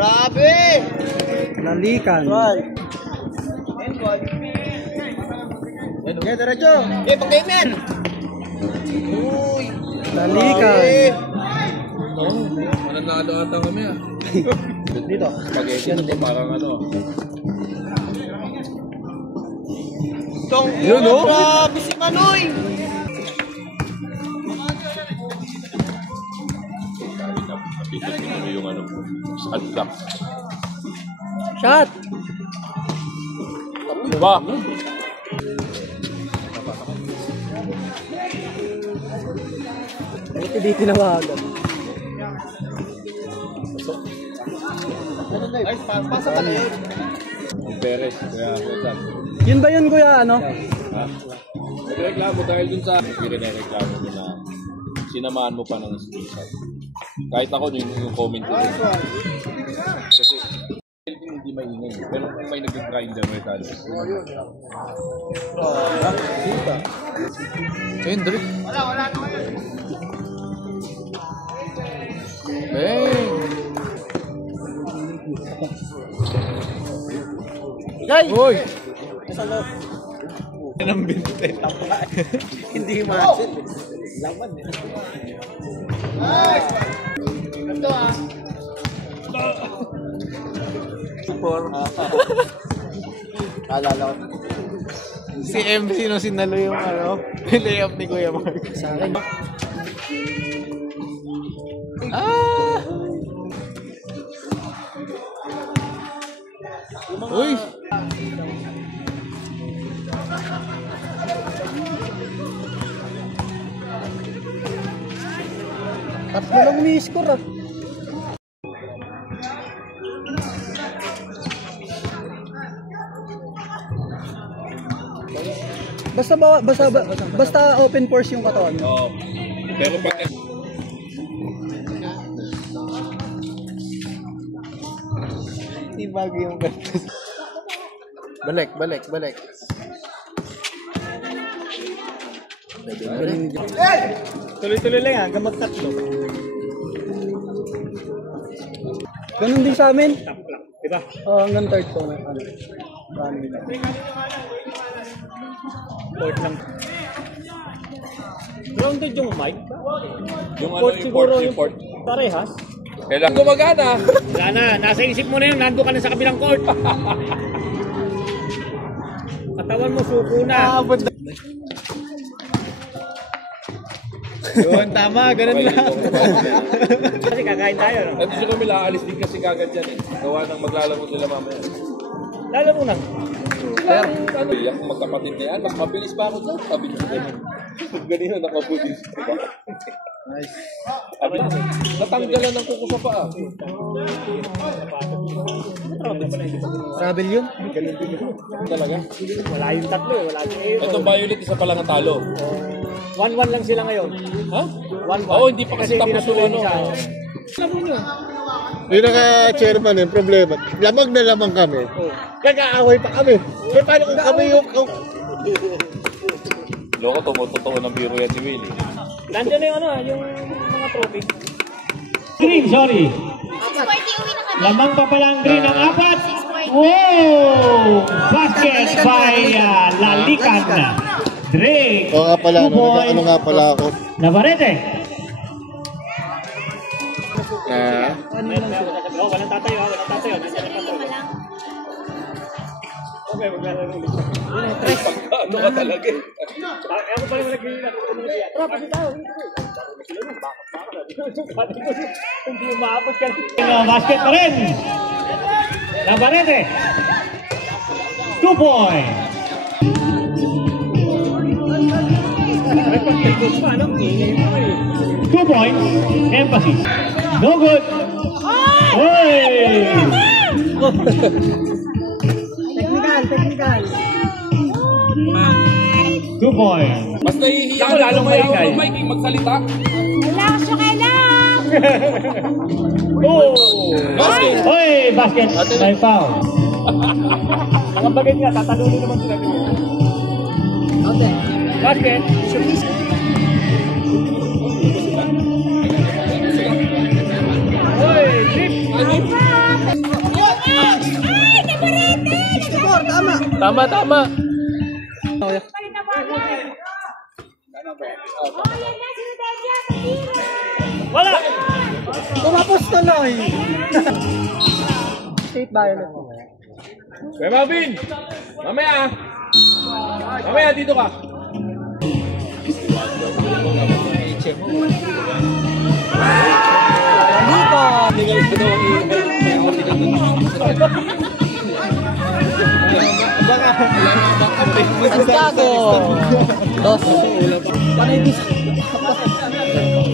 Grabe! Lalikan. Okay, diretso. Eh, pag-gamer! Uy! Lalikan. Mananalo ata kami ah. Dito. Spaghetti ito parang ano. Yun o? Grabe si Manoy! Napikot ko naman yung ano. Sunlock. Shot! Diba? Ito di tinawagan. Ay, pasa pala yun. Perez. Kaya ako saan. Yun ba yun, kuya? Ano? Ha? Nagreklamo dahil dun sa... Nagreklamo mo na sinamahan mo pa ng screenshot. Kahit ako yung comment ko. Kasi hindi maingay. Pero kung may nag-grinder may talo. Ayun, Drake. Wala na kayo. Bang! Jay! Uy! Nasa loob. Yan ang binte. Hindi matchel. Laman eh. Nice! Ito ah. Super. Alala ko. Si MC no sinalo yung ano, layup ni Kuya Mark. Sa akin. Ah! Uy! Tatlo lang umi-score ah. Basta open force yung katawan mo. Oo. Pero pag... Hindi bago yung ganito. Balik. Tuloy-tuloy lang hanggang magtatlo. Ganun din sa amin. Diba? Hanggang third ko. Port lang. Grounded yung mic? Yung ano, yung port. Parehas? Kailangan gumagana. Wala na, nasa isip mo na yun, nando ka na sa kabilang court. Katawan mo, suko na. Yun, tama, ganun lang. Kasi kakain tayo, no? At gusto kami aalis din kasi kagad dyan eh. Gawa ng maglalaro sila mamaya. Lalaro na. Pero, ano yan, kung magkapatid na yan, mas mabilis pa ako dyan. Sabi ko ganun. Ganun na nakapulis. Diba? Nice. Natanggalan ng kuko sa paa. Travel yun? Talaga? Wala yung tatlo eh, wala yung hero. Itong Violet, isa pa lang ang talo. 1-1 lang sila ngayon. Ha? 1-1. Oo, hindi pa kasi tapos yung ano. Alam mo nyo. Yung naka-chairman yung problema. Lamang na lamang kami. Kakaaway pa kami. Eh, paano kung kami yung... Loko, tumutotoo ng biro yan ni Willie. Nandiyan na yung ano, yung mga trophy. Green, sorry. 640 uwi na kami. Lamang pa pala ang green ng apat. Wow! Basket by Lalikan. Drake. Oo nga pala, ano nga pala ako. Navarrete. Walang tatayo, walang tatayo. Nandiyan na Lima lang. Okay, maglalaro ulit. Ano ka talaga eh? Ako pala malagay. Tara, pati tayo. Hindi umabot ka. Basket pa rin. Navarrete. 2 points. Paano? 2 points. Emphasis. No good. Hey! Technical. 2 points. Mas nahihiya Ako, lalong maingay. Kung Mike magsalita. Relax, okay lang. Oh! Basket! Hoy, basket. May foul. Mga bagay nga, tatalunin naman sila. Basket. Hoy, trip. Tama, tama. Wala! Tumapos tuloy. State violet. Kuya Marvin! Mamaya! Mamaya, dito ka. Santiago. Dos. Panay di sa...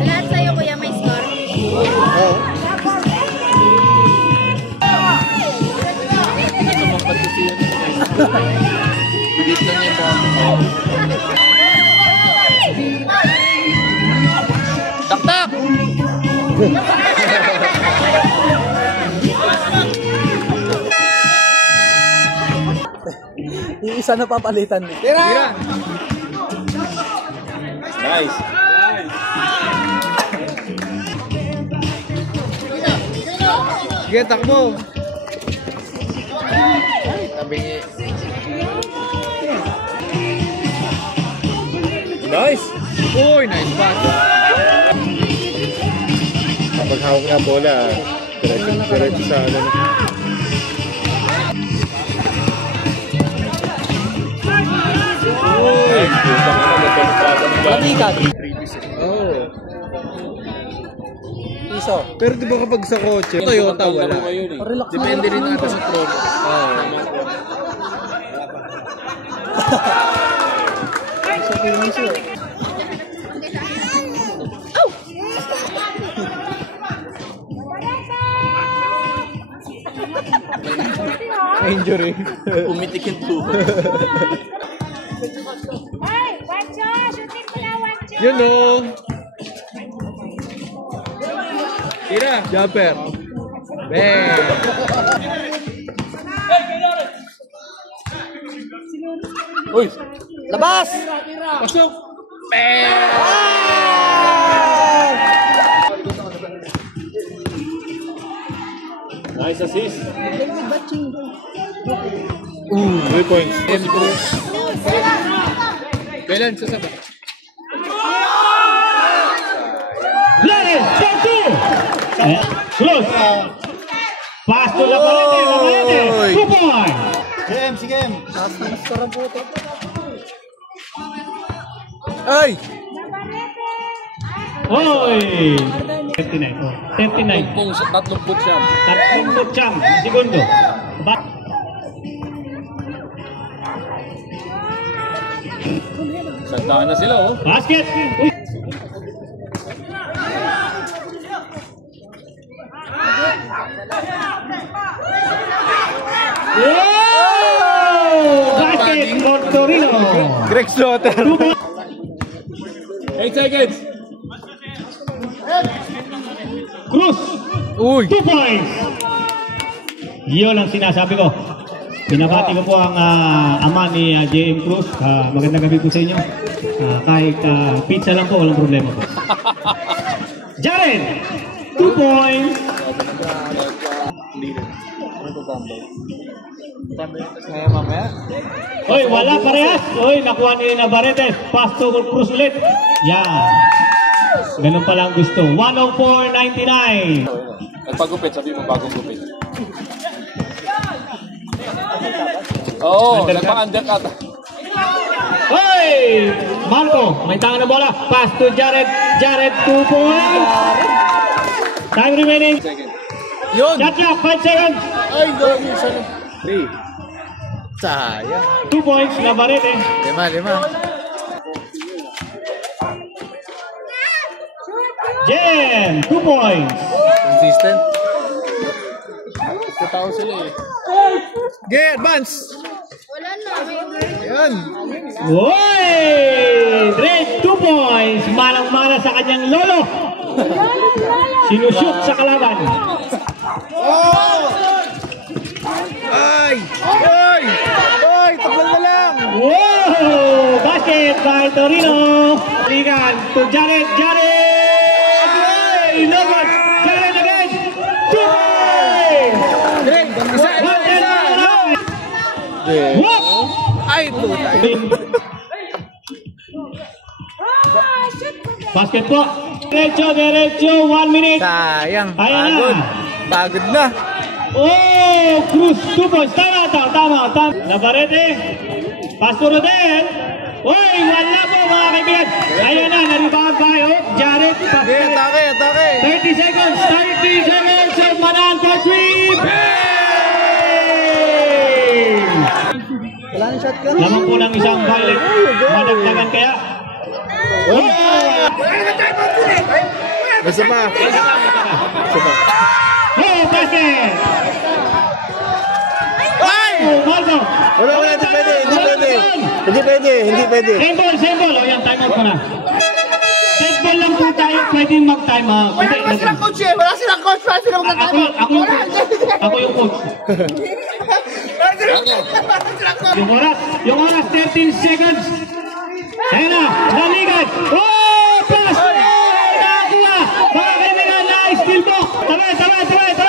Lahat sa'yo, kuya, may score. Tak-tak! Yung isa na papalitan. Tira! Nice. Sige, takbo. Nice. Uy, nice pass. Kapag hawak na bola, diretso sa ano. Balikan. Oo. Iso. Pero di ba kapag sa kotse, Toyota wala. Relax na. Depende rin ata sa promo. Sa finish yun. Injury. Pumitikin to. Ay, Wancho! Shooting mo na, Wancho! Yun o. Tira. Jumper. Bang. Uy! Labas! Pasok. Nice assist. 3 points. Kailan sa saba? Blanes, Pantu! Cruz! Pass to Labarete, 2 points! Game, sige. Taas ng score ang puto. Ay! Oy! 39. 39. Pong 30 siya. 30 segundo. Santahan na sila, oh. Basket! Uy! Wow! Basket for Torino! Greg Slaughter. 2 points! 8 seconds. Cruz! Uy. 2 points! Yun ang sinasabi ko. Binabati ko po ang ama ni JM Cruz. Magandang gabi po sa inyo. Kahit pizza lang po, walang problema po. Jaren! 2 points! Mamaya. Oy, wala parehas. Oy, nakuha ni Navarrete. Pass to Cruz ulit. Yan. Ganun pala ang gusto. 104.99. Nagpagupit, sabi mo bagong gupit. Oo, nagpa-undercut. Oy! Marco, may tangan na bola. Pass to Jared. Jared, 2 points. Time remaining. Yun. Shot clock, 5 seconds. Ay, gawin siya. 3. Sayang. 2 points, Navarrete. 5. Jen, 2 points. Consistent. Tao sila eh. Okay, advance. Wala na. Yan. Oy! Drake, 2 points. Manang-mana sa kanyang lolo. Sinushoot sa kalaban. Ay! Ay! Ay! Tagal na lang! Wow! Basket by Torino. Ligan to Jared. Jared! Ay! Logan! Jared again! 2 points! Greg, isa! One and one. Yeah. Whoop! Ay, puta. Basket po. Diretso, 1 minute. Sayang. Ayan Pagod. na. Pagod na. Oh, Cruz, 2 points. Tama. Navarrete. Pastor Rodel. Uy, wala po mga kaibigan. Ayan na, naribangan tayo. Jared, Okay, basket. atake. 30 seconds. So, Manan for 3. Wala na shotgun. Lamang po ng isang violet. Madagdagan kaya. Basta pa. Oh, basket! Ay! Oh, Marco! Wala, hindi pwede. Hindi pwede. Same ball. O yan, time out ko na. Set ball lang po tayo, pwedeng mag-time out. Wala naman silang coach eh. Wala silang coach. Wala silang magtatama. Ako yung coach. Yung oras, 13 seconds. Ayan na, naligat. Oh, pass! Oh, nakakuha! Mga kaibigan, na-steal po. Tabi.